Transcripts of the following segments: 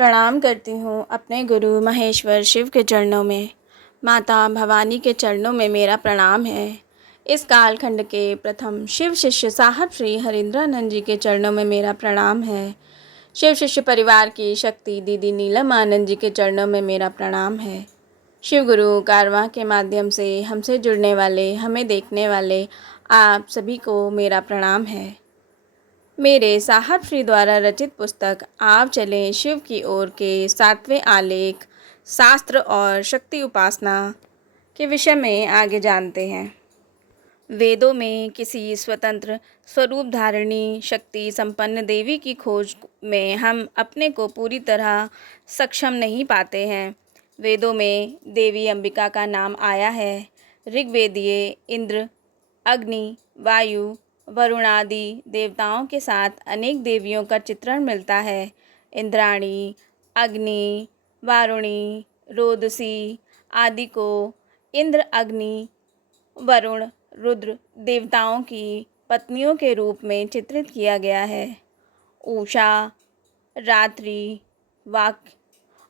प्रणाम करती हूँ अपने गुरु महेश्वर शिव के चरणों में। माता भवानी के चरणों में मेरा प्रणाम है। इस कालखंड के प्रथम शिव शिष्य साहब श्री हरिंद्रानंद जी के चरणों में मेरा प्रणाम है। शिव शिष्य परिवार की शक्ति दीदी नीलम आनंद जी के चरणों में मेरा प्रणाम है। शिव गुरु कारवां के माध्यम से हमसे जुड़ने वाले, हमें देखने वाले आप सभी को मेरा प्रणाम है। मेरे साहब श्री द्वारा रचित पुस्तक आप चलें शिव की ओर के 7वें आलेख शास्त्र और शक्ति उपासना के विषय में आगे जानते हैं। वेदों में किसी स्वतंत्र स्वरूप धारिणी शक्ति संपन्न देवी की खोज में हम अपने को पूरी तरह सक्षम नहीं पाते हैं। वेदों में देवी अंबिका का नाम आया है। ऋग्वेदीय इंद्र, अग्नि, वायु, वरुण आदि देवताओं के साथ अनेक देवियों का चित्रण मिलता है। इंद्राणी, अग्नि, वारुणी, रोदसी आदि को इंद्र, अग्नि, वरुण, रुद्र देवताओं की पत्नियों के रूप में चित्रित किया गया है। उषा, रात्रि, वाक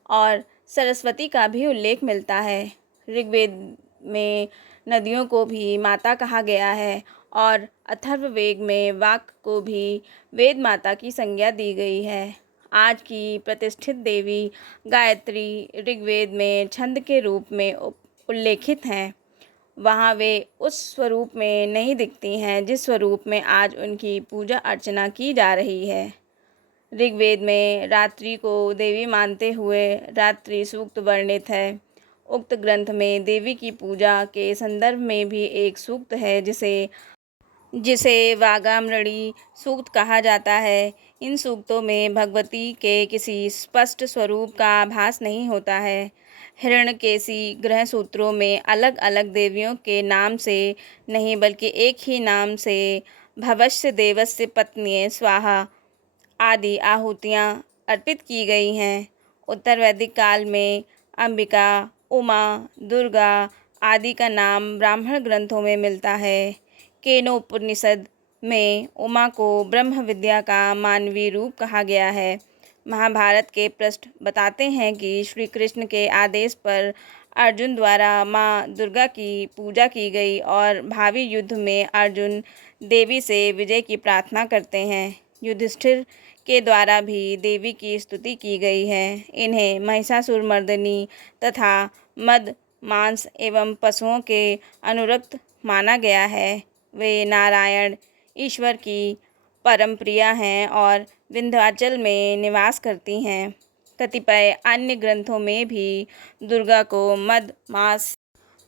और सरस्वती का भी उल्लेख मिलता है। ऋग्वेद में नदियों को भी माता कहा गया है और अथर्ववेद में वाक को भी वेद माता की संज्ञा दी गई है। आज की प्रतिष्ठित देवी गायत्री ऋग्वेद में छंद के रूप में उल्लेखित हैं। वहाँ वे उस स्वरूप में नहीं दिखती हैं जिस स्वरूप में आज उनकी पूजा अर्चना की जा रही है। ऋग्वेद में रात्रि को देवी मानते हुए रात्रि सूक्त वर्णित है। उक्त ग्रंथ में देवी की पूजा के संदर्भ में भी एक सूक्त है जिसे वागामृणी सूक्त कहा जाता है। इन सूक्तों में भगवती के किसी स्पष्ट स्वरूप का आभास नहीं होता है। हिरण्यकेशी ग्रह सूत्रों में अलग अलग देवियों के नाम से नहीं बल्कि एक ही नाम से भवस्य देवस्य पत्नी स्वाहा आदि आहुतियाँ अर्पित की गई हैं। उत्तर वैदिक काल में अंबिका, उमा, दुर्गा आदि का नाम ब्राह्मण ग्रंथों में मिलता है। केनोपनिषद में उमा को ब्रह्म विद्या का मानवीय रूप कहा गया है। महाभारत के पृष्ठ बताते हैं कि श्री कृष्ण के आदेश पर अर्जुन द्वारा माँ दुर्गा की पूजा की गई और भावी युद्ध में अर्जुन देवी से विजय की प्रार्थना करते हैं। युधिष्ठिर के द्वारा भी देवी की स्तुति की गई है। इन्हें महिषासुरमर्दिनी तथा मद, मांस एवं पशुओं के अनुरक्त माना गया है। वे नारायण ईश्वर की परम प्रिया हैं और विंध्याचल में निवास करती हैं। कतिपय अन्य ग्रंथों में भी दुर्गा को मद, मांस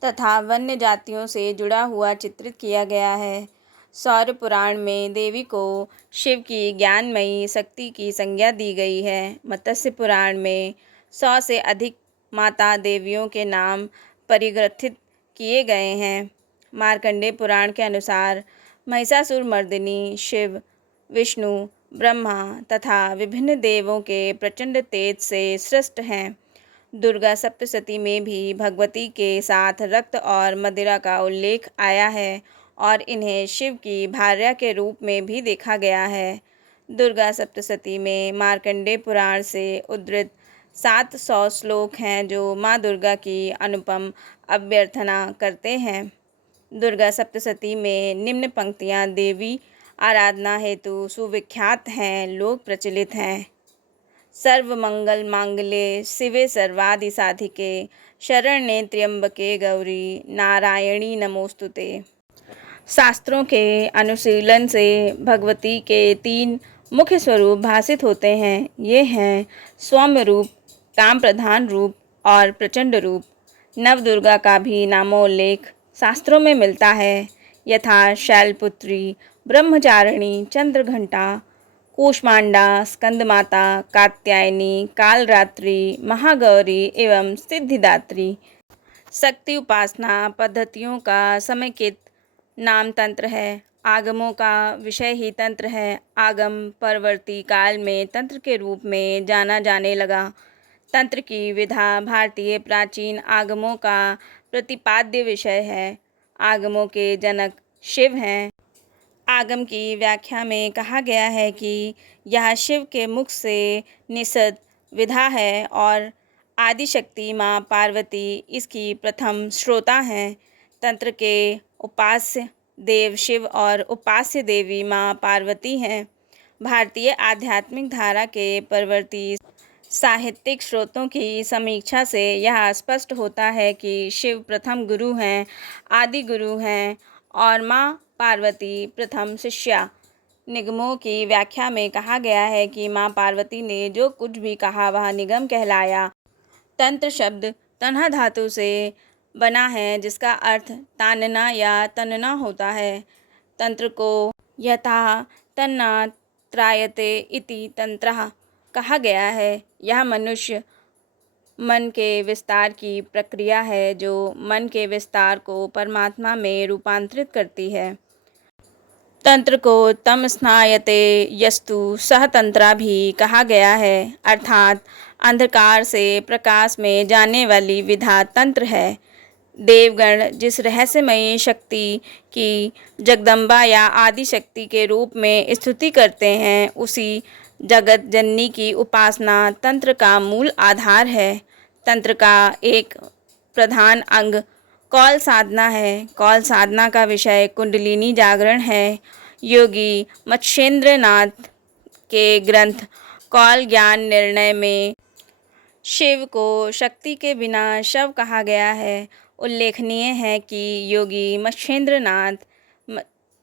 तथा वन्य जातियों से जुड़ा हुआ चित्रित किया गया है। सौर पुराण में देवी को शिव की ज्ञानमयी शक्ति की संज्ञा दी गई है। मत्स्य पुराण में 100 से अधिक माता देवियों के नाम परिग्रथित किए गए हैं। मार्कंडेय पुराण के अनुसार महिषासुरमर्दिनी शिव, विष्णु, ब्रह्मा तथा विभिन्न देवों के प्रचंड तेज से सृष्ट हैं। दुर्गा सप्तशती में भी भगवती के साथ रक्त और मदिरा का उल्लेख आया है और इन्हें शिव की भार्या के रूप में भी देखा गया है। दुर्गा सप्तशती में मार्कंडेय पुराण से उद्धृत 700 श्लोक हैं जो माँ दुर्गा की अनुपम अभ्यर्थना करते हैं। दुर्गा सप्तशती में निम्न पंक्तियाँ देवी आराधना हेतु सुविख्यात हैं, लोक प्रचलित हैं। सर्वमंगल मांगल्ये शिवे सर्वादि साधिके शरण्ये त्र्यंबके गौरी नारायणी नमोस्तुते। शास्त्रों के अनुशीलन से भगवती के 3 मुख्य स्वरूप भासित होते हैं। ये हैं सौम्य रूप, काम प्रधान रूप और प्रचंड रूप। नवदुर्गा का भी नामोल्लेख शास्त्रों में मिलता है, यथा शैलपुत्री, ब्रह्मचारिणी, चंद्रघंटा, कूष्मांडा, स्कंदमाता, कात्यायनी, कालरात्रि, महागौरी एवं सिद्धिदात्री। शक्ति उपासना पद्धतियों का समेकित नाम तंत्र है। आगमों का विषय ही तंत्र है। आगम परवर्ती काल में तंत्र के रूप में जाना जाने लगा। तंत्र की विधा भारतीय प्राचीन आगमों का प्रतिपाद्य विषय है। आगमों के जनक शिव हैं। आगम की व्याख्या में कहा गया है कि यह शिव के मुख से निषद विधा है और आदिशक्ति माँ पार्वती इसकी प्रथम श्रोता हैं। तंत्र के उपास्य देव शिव और उपास्य देवी माँ पार्वती हैं। भारतीय आध्यात्मिक धारा के परवर्ती साहित्यिक स्रोतों की समीक्षा से यह स्पष्ट होता है कि शिव प्रथम गुरु हैं, आदि गुरु हैं और माँ पार्वती प्रथम शिष्या। निगमों की व्याख्या में कहा गया है कि माँ पार्वती ने जो कुछ भी कहा वह निगम कहलाया। तंत्र शब्द तन्हा धातु से बना है जिसका अर्थ तानना या तनना होता है। तंत्र को यथा तन्ना त्रायते इति तंत्रः कहा गया है। यह मनुष्य मन के विस्तार की प्रक्रिया है जो मन के विस्तार को परमात्मा में रूपांतरित करती है। तंत्र को तम स्नायते यस्तु सह तंत्रा भी कहा गया है, अर्थात अंधकार से प्रकाश में जाने वाली विधा तंत्र है। देवगण जिस रहस्यमयी शक्ति की जगदम्बा या आदि शक्ति के रूप में स्तुति करते हैं, उसी जगत जननी की उपासना तंत्र का मूल आधार है। तंत्र का एक प्रधान अंग कौल साधना है। कौल साधना का विषय कुंडलिनी जागरण है। योगी मत्स्येंद्र नाथ के ग्रंथ कौल ज्ञान निर्णय में शिव को शक्ति के बिना शव कहा गया है। उल्लेखनीय है कि योगी मत्स्येंद्र नाथ,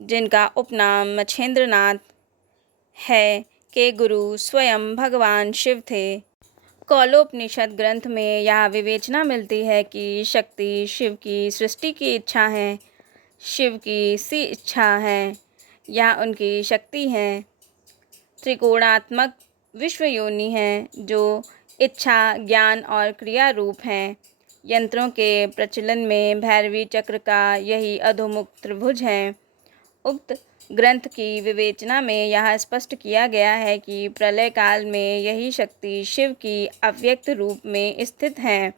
जिनका उपनाम मत्स्येंद्र नाथ है, के गुरु स्वयं भगवान शिव थे। कौलोपनिषद ग्रंथ में यह विवेचना मिलती है कि शक्ति शिव की सृष्टि की इच्छा है, शिव की सी इच्छा है या उनकी शक्ति है। त्रिकोणात्मक विश्व योनि है जो इच्छा, ज्ञान और क्रिया रूप हैं। यंत्रों के प्रचलन में भैरवी चक्र का यही अधोमुख त्रिभुज है। उक्त ग्रंथ की विवेचना में यह स्पष्ट किया गया है कि प्रलय काल में यही शक्ति शिव की अव्यक्त रूप में स्थित है।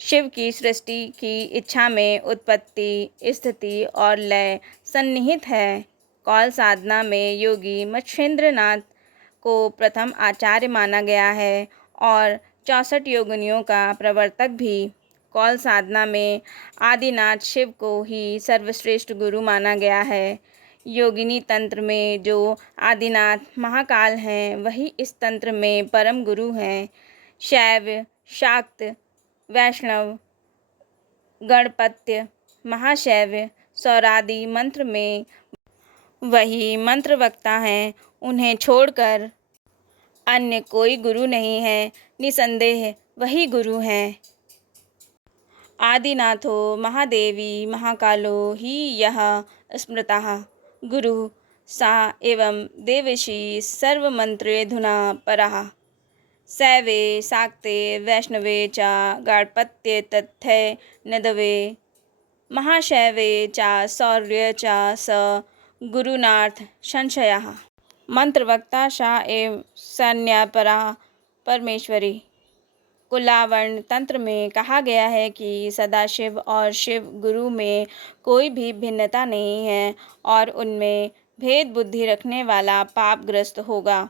शिव की सृष्टि की इच्छा में उत्पत्ति, स्थिति और लय सन्निहित है। कौल साधना में योगी मत्स्येंद्र नाथ को प्रथम आचार्य माना गया है और 64 योगिनियों का प्रवर्तक भी। कौल साधना में आदिनाथ शिव को ही सर्वश्रेष्ठ गुरु माना गया है। योगिनी तंत्र में जो आदिनाथ महाकाल हैं, वही इस तंत्र में परम गुरु हैं। शैव, शाक्त, वैष्णव, गणपत्य, महाशैव, सौरादि मंत्र में वही मंत्र वक्ता हैं। उन्हें छोड़कर अन्य कोई गुरु नहीं है। निसंदेह वही गुरु हैं। आदिनाथो महादेवी महाकालो हि यः स्मृतः गुरु सा एवं देवशी सर्वमंत्रेधुना परः। शैवे शाक्ते वैष्णवे च गाणपत्ये तथ्ये नदवे महाशैवे च शौर्ये च स गुरुनाथ संशयः। मंत्रवक्ता शाह एवं सन्यापरा परमेश्वरी। कुलावर्ण तंत्र में कहा गया है कि सदाशिव और शिव गुरु में कोई भी भिन्नता नहीं है और उनमें भेद बुद्धि रखने वाला पापग्रस्त होगा।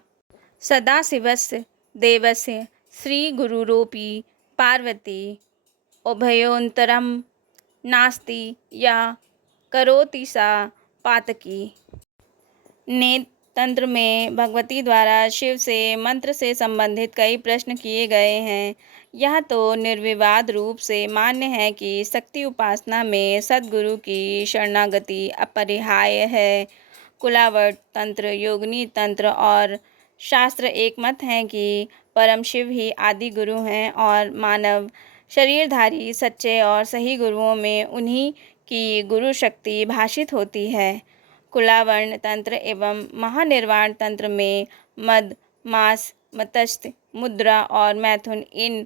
सदाशिवस्य देवस्य श्री गुरुरोपि पार्वती उभयोन्तरम नास्ति या करोति सा पातकी। नेत तंत्र में भगवती द्वारा शिव से मंत्र से संबंधित कई प्रश्न किए गए हैं। यह तो निर्विवाद रूप से मान्य है कि शक्ति उपासना में सद्गुरु की शरणागति अपरिहार्य है। कुलावट तंत्र, योगिनी तंत्र और शास्त्र एक मत हैं कि परम शिव ही आदि गुरु हैं और मानव शरीरधारी सच्चे और सही गुरुओं में उन्हीं की गुरु शक्ति भाषित होती है। कुलावर्ण तंत्र एवं महानिर्वाण तंत्र में मद, मास, मतस्थ, मुद्रा और मैथुन इन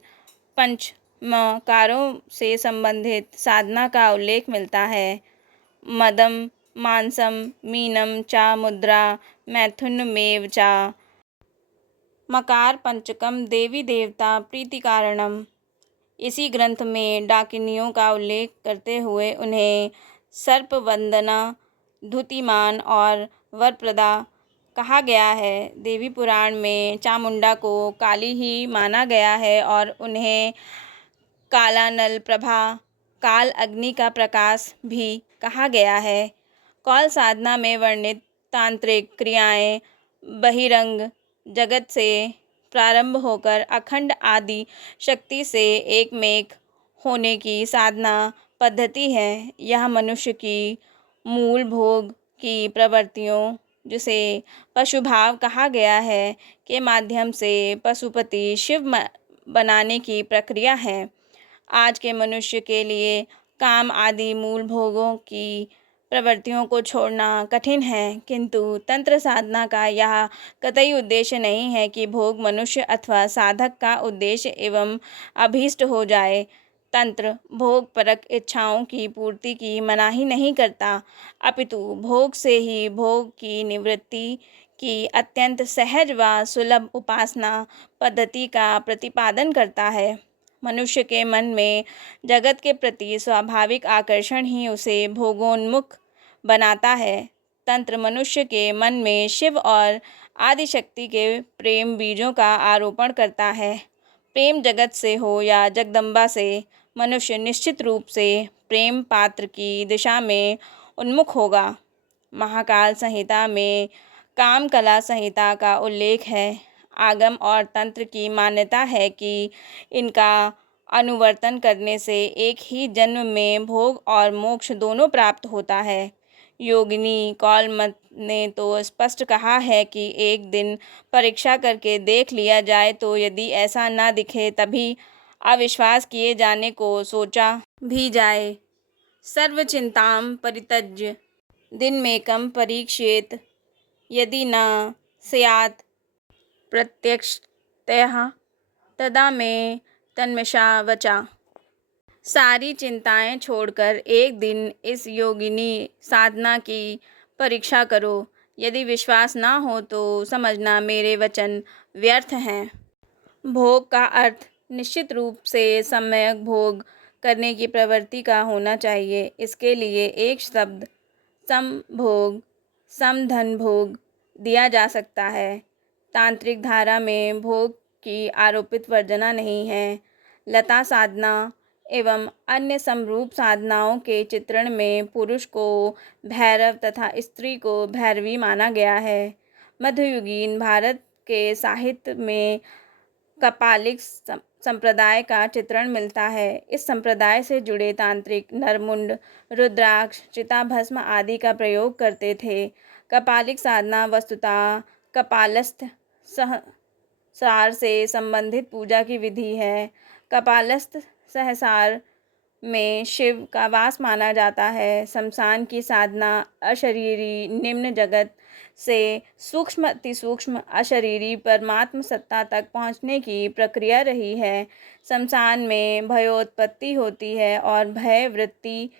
पंचमकारों से संबंधित साधना का उल्लेख मिलता है। मदम, मांसम, मीनम चा मुद्रा, मैथुनमेव चा। मकार पंचकम देवी देवता प्रीति कारणम। इसी ग्रंथ में डाकिनियों का उल्लेख करते हुए उन्हें सर्पवंदना, धुतिमान और वरप्रदा कहा गया है। देवी पुराण में चामुंडा को काली ही माना गया है और उन्हें कालानल प्रभा, काल अग्नि का प्रकाश भी कहा गया है। कौल साधना में वर्णित तांत्रिक क्रियाएं बहिरंग जगत से प्रारंभ होकर अखंड आदि शक्ति से एकमेक होने की साधना पद्धति है। यह मनुष्य की मूल भोग की प्रवृत्तियों, जिसे पशुभाव कहा गया है, के माध्यम से पशुपति शिव बनाने की प्रक्रिया है। आज के मनुष्य के लिए काम आदि मूल भोगों की प्रवृत्तियों को छोड़ना कठिन है, किंतु तंत्र साधना का यह कतई उद्देश्य नहीं है कि भोग मनुष्य अथवा साधक का उद्देश्य एवं अभीष्ट हो जाए। तंत्र भोग परक इच्छाओं की पूर्ति की मनाही नहीं करता, अपितु भोग से ही भोग की निवृत्ति की अत्यंत सहज व सुलभ उपासना पद्धति का प्रतिपादन करता है। मनुष्य के मन में जगत के प्रति स्वाभाविक आकर्षण ही उसे भोगोन्मुख बनाता है। तंत्र मनुष्य के मन में शिव और आदिशक्ति के प्रेम बीजों का आरोपण करता है। प्रेम जगत से हो या जगदम्बा से, मनुष्य निश्चित रूप से प्रेम पात्र की दिशा में उन्मुख होगा। महाकाल संहिता में काम कला संहिता का उल्लेख है। आगम और तंत्र की मान्यता है कि इनका अनुवर्तन करने से एक ही जन्म में भोग और मोक्ष दोनों प्राप्त होता है। योगिनी कौल मत ने तो स्पष्ट कहा है कि एक दिन परीक्षा करके देख लिया जाए, तो यदि ऐसा न दिखे तभी अविश्वास किए जाने को सोचा भी जाए। सर्वचिंतां परित्यज्य दिनमेकं परीक्षेत, यदि न स्यात् प्रत्यक्षतः तदा मे तन्मषा वचा। सारी चिंताएं छोड़कर एक दिन इस योगिनी साधना की परीक्षा करो। यदि विश्वास ना हो तो समझना मेरे वचन व्यर्थ हैं। भोग का अर्थ निश्चित रूप से सम्यक भोग करने की प्रवृत्ति का होना चाहिए। इसके लिए एक शब्द समभोग, समधन भोग दिया जा सकता है। तांत्रिक धारा में भोग की आरोपित वर्जना नहीं है। लता साधना एवं अन्य समरूप साधनाओं के चित्रण में पुरुष को भैरव तथा स्त्री को भैरवी माना गया है। मध्ययुगीन भारत के साहित्य में कपालिक संप्रदाय का चित्रण मिलता है। इस संप्रदाय से जुड़े तांत्रिक नरमुंड, रुद्राक्ष, चिताभस्म आदि का प्रयोग करते थे। कपालिक साधना वस्तुतः कपालस्थ सहसार से संबंधित पूजा की विधि है। कपालस्थ सहसार में शिव का वास माना जाता है। शमशान की साधना अशरीरी निम्न जगत से सूक्ष्म अतिसूक्ष्म अशरीरी परमात्म सत्ता तक पहुँचने की प्रक्रिया रही है। शमशान में भयोत्पत्ति होती है और भय वृत्ति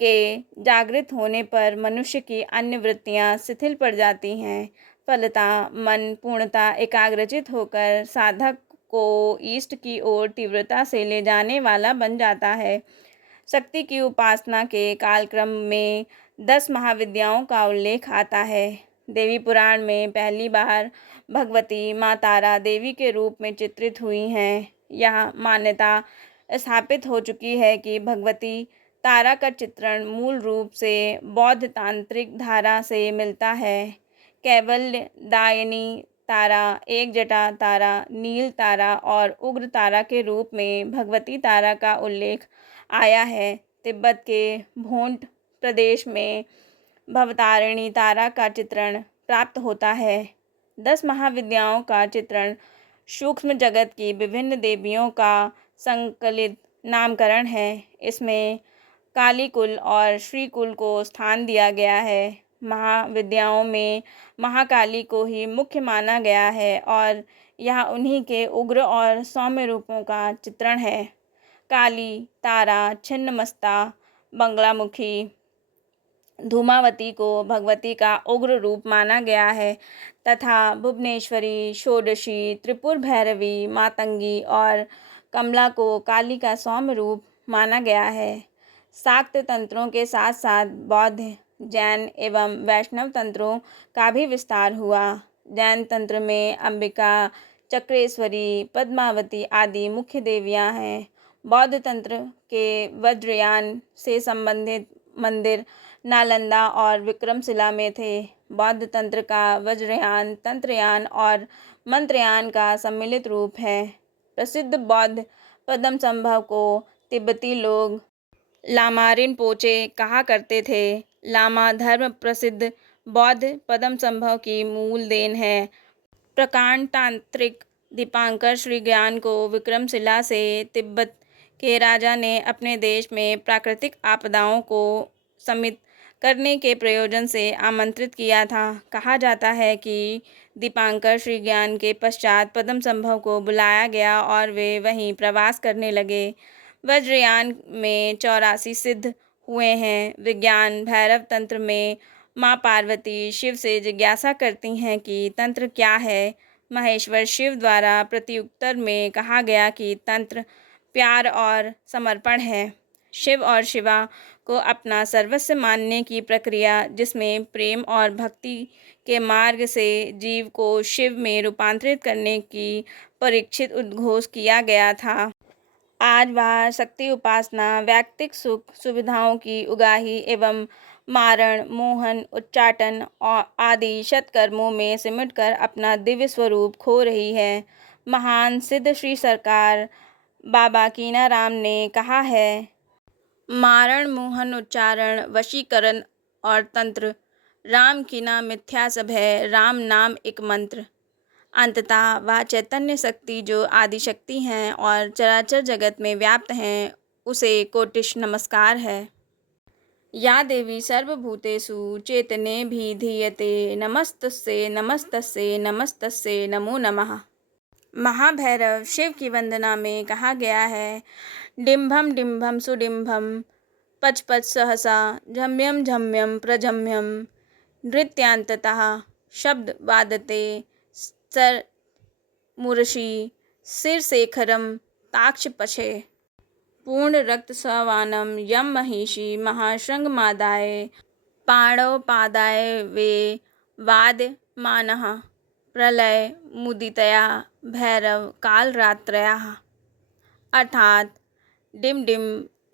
के जागृत होने पर मनुष्य की अन्य वृत्तियाँ शिथिल पड़ जाती हैं। फलतः मन पूर्णतः एकाग्रचित होकर साधक को ईष्ट की ओर तीव्रता से ले जाने वाला बन जाता है। शक्ति की उपासना के कालक्रम में 10 महाविद्याओं का उल्लेख आता है। देवी पुराण में पहली बार भगवती माँ तारा देवी के रूप में चित्रित हुई हैं। यह मान्यता स्थापित हो चुकी है कि भगवती तारा का चित्रण मूल रूप से बौद्ध तांत्रिक धारा से मिलता है। कैवल्य दायिनी तारा, एक जटा तारा, नील तारा और उग्र तारा के रूप में भगवती तारा का उल्लेख आया है। तिब्बत के भोंट प्रदेश में भवतारिणी तारा का चित्रण प्राप्त होता है। 10 महाविद्याओं का चित्रण सूक्ष्म जगत की विभिन्न देवियों का संकलित नामकरण है। इसमें कालीकुल और श्रीकुल को स्थान दिया गया है। महाविद्याओं में महाकाली को ही मुख्य माना गया है और यह उन्हीं के उग्र और सौम्य रूपों का चित्रण है। काली, तारा, छिन्नमस्ता, बंगलामुखी, धूमावती को भगवती का उग्र रूप माना गया है तथा भुवनेश्वरी, षोडशी, त्रिपुर भैरवी, मातंगी और कमला को काली का सौम्य रूप माना गया है। शाक्त तंत्रों के साथ साथ बौद्ध जैन एवं वैष्णव तंत्रों का भी विस्तार हुआ। जैन तंत्र में अंबिका, चक्रेश्वरी, पद्मावती आदि मुख्य देवियां हैं। बौद्ध तंत्र के वज्रयान से संबंधित मंदिर नालंदा और विक्रमशिला में थे। बौद्ध तंत्र का वज्रयान, तंत्रयान और मंत्रयान का सम्मिलित रूप है। प्रसिद्ध बौद्ध पद्मसंभव को तिब्बती लोग लामा रिनपोचे कहा करते थे। लामा धर्म प्रसिद्ध बौद्ध पद्मसंभव की मूल देन है। प्रकांड तांत्रिक दीपांकर श्री ज्ञान को विक्रमशिला से तिब्बत के राजा ने अपने देश में प्राकृतिक आपदाओं को शमित करने के प्रयोजन से आमंत्रित किया था। कहा जाता है कि दीपांकर श्री ज्ञान के पश्चात पद्मसंभव को बुलाया गया और वे वहीं प्रवास करने लगे। वज्रयान में 84 सिद्ध हुए हैं। विज्ञान भैरव तंत्र में माँ पार्वती शिव से जिज्ञासा करती हैं कि तंत्र क्या है। महेश्वर शिव द्वारा प्रत्युत्तर में कहा गया कि तंत्र प्यार और समर्पण है। शिव और शिवा को अपना सर्वस्व मानने की प्रक्रिया, जिसमें प्रेम और भक्ति के मार्ग से जीव को शिव में रूपांतरित करने की परीक्षित उद्घोष किया गया था। आज वह शक्ति उपासना, वैयक्तिक सुख सुविधाओं की उगाही एवं मारण, मोहन, उच्चाटन आदि सत्कर्मों में सिमटकर अपना दिव्य स्वरूप खो रही है। महान सिद्ध श्री सरकार बाबा कीनाराम ने कहा है, मारण, मोहन, उच्चारण, वशीकरण और तंत्र, राम कीना मिथ्या सब है, राम नाम एक मंत्र। अंततः वह चैतन्य शक्ति जो आदि शक्ति हैं और चराचर जगत में व्याप्त हैं, उसे कोटिश नमस्कार है। या देवी सर्वभूतेषु चैतन्येभिधीयते, नमस्तस्यै नमस्तस्यै नमस्तस्यै नमो नमः। महाभैरव शिव की वंदना में कहा गया है, डिम्भम डिम्भम सुडिम्भम पच पच सहसा, झम्यम झम्यम प्रझम्यम, नृत्यांततः शब्द वादते सर मूर्षि, शिरशेखरम ताक्षपछे, पूर्ण रक्त सवानम यम महिषी महाशृंगमादाय, पाणवपादाय वे वाद्यमानः, प्रलय मुदितया भैरव कालरात्रयः। अर्थात डिम डिम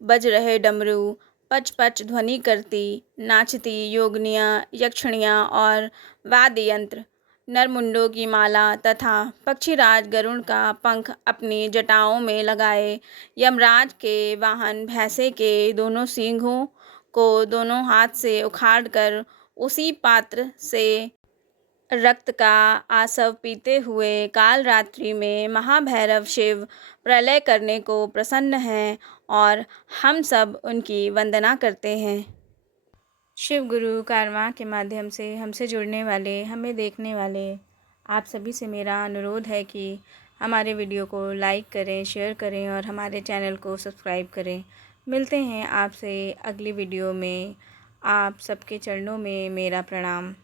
बज रहे डमरू, पच पच ध्वनि करती नाचती योगनियाँ, यक्षिणियाँ और वाद्य यंत्र, नरमुंडों की माला तथा पक्षीराज गरुड़ का पंख अपनी जटाओं में लगाए, यमराज के वाहन भैंसे के दोनों सींगों को दोनों हाथ से उखाड़कर उसी पात्र से रक्त का आसव पीते हुए कालरात्रि में महाभैरव शिव प्रलय करने को प्रसन्न हैं और हम सब उनकी वंदना करते हैं। शिव गुरु कारवां के माध्यम से हमसे जुड़ने वाले, हमें देखने वाले आप सभी से मेरा अनुरोध है कि हमारे वीडियो को लाइक करें, शेयर करें और हमारे चैनल को सब्सक्राइब करें। मिलते हैं आपसे अगली वीडियो में। आप सबके चरणों में मेरा प्रणाम।